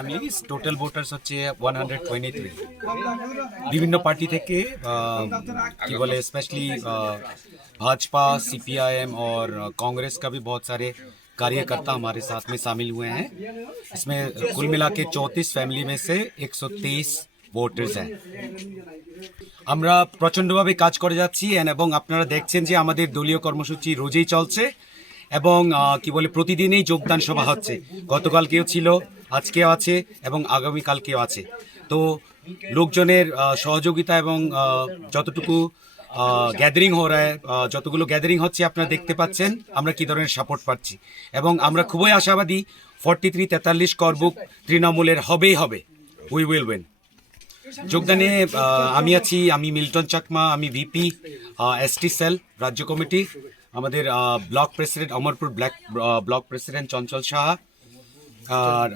families. Total voters হচ্ছে 123. বিভিন্ন party থেকে কি बोले स्पेशली भाजपा, CPIM और कांग्रेस का भी बहुत सारे कार्यकर्ता हमारे साथ में शामिल हुए हैं। इसमें कुल मिला के 34 फैमिली में से 123 ভোটার্স हैं। আমরা প্রচণ্ডভাবে কাজ করে যাচ্ছি এবং আপনারা দেখছেন যে আমাদের দলীয় কর্মসূচি রোজই চলছে এবং কি বলে প্রতিদিনই যোগদান সভা হচ্ছে। গতকালকেও ছিল, আজকেও আছে এবং আগামীকালকেও আছে। তো লোকজনের সহযোগিতা এবং যতটুকু গ্যাদারিং যতগুলো গ্যাদারিং হচ্ছে আপনারা দেখতে পাচ্ছেন আমরা কি ধরনের সাপোর্ট পাচ্ছি এবং আমরা খুবই আশাবাদী 43-43 করবুক তৃণমূলের হবেই হবে। We will win. যোগদানে আমি মিল্টন চাকমা, আমি ভিপি ST সেল রাজ্য কমিটি, আমাদের block president Amarpur block president Chanchal Saha, আর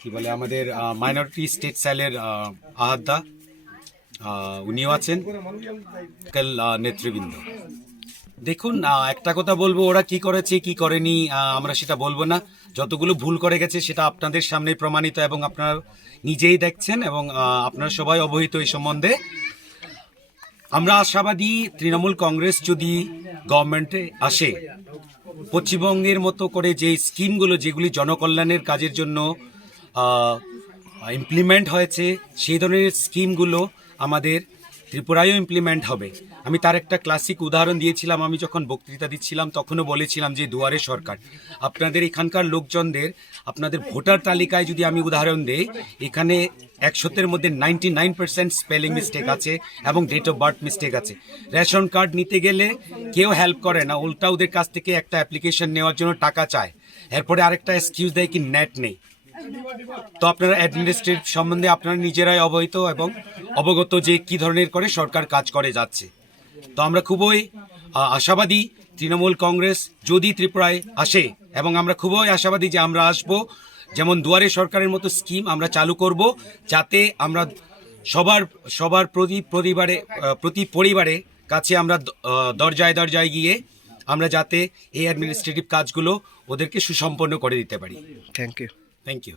কি বলে আমাদের মাইনরিটি স্টেট সেলের আহাদ্দা উনিও আছেন, নেতৃবৃন্দ। দেখুন, একটা কথা বলবো, ওরা কি করেছে কি করেনি আমরা সেটা বলবো না। যতগুলো ভুল করে গেছে সেটা আপনাদের সামনে প্রমাণিত এবং আপনারা নিজেই দেখছেন এবং আপনারা সবাই অবহিত এই সম্বন্ধে। আমরা আশাবাদী তৃণমূল কংগ্রেস যদি গভর্নমেন্টে আসে, পশ্চিমবঙ্গের মতো করে যে স্কিমগুলো যেগুলি জনকল্যাণের কাজের জন্য ইমপ্লিমেন্ট হয়েছে সেই ধরনের স্কিমগুলো আমাদের ত্রিপুরায়ও ইমপ্লিমেন্ট হবে। আমি তার একটা ক্লাসিক উদাহরণ দিয়েছিলাম, আমি যখন বক্তৃতা দিচ্ছিলাম তখনও বলেছিলাম যে দুয়ারে সরকার। আপনাদের এখানকার লোকজনদের আপনাদের ভোটার তালিকায় যদি আমি উদাহরণ দিই, এখানে 100-এর মধ্যে 99% স্পেলিং মিস্টেক আছে এবং ডেট অফ বার্থ মিস্টেক আছে। রেশন কার্ড নিতে গেলে কেউ হেল্প করে না, উল্টা ওদের কাছ থেকে একটা অ্যাপ্লিকেশন নেওয়ার জন্য টাকা চায়, এরপরে আরেকটা এক্সকিউজ দেয় কি নেট নেই। তো আপনারা অ্যাডমিনিস্ট্রেটিভ সম্বন্ধে আপনারা নিজেরাই অবহিত এবং অবগত যে কি ধরনের করে সরকার কাজ করে যাচ্ছে। তো আমরা খুবই আশাবাদী তৃণমূল কংগ্রেস যদি ত্রিপুরায় আসে এবং আমরা খুবই আশাবাদী যে আমরা আসব, যেমন দুয়ারে সরকারের মতো স্কিম আমরা চালু করব, যাতে আমরা সবার প্রতি পরিবারে কাছে আমরা দরজায় দরজায় গিয়ে আমরা যাতে এই অ্যাডমিনিস্ট্রেটিভ কাজগুলো ওদেরকে সুসম্পন্ন করে দিতে পারি। Thank you. Thank you.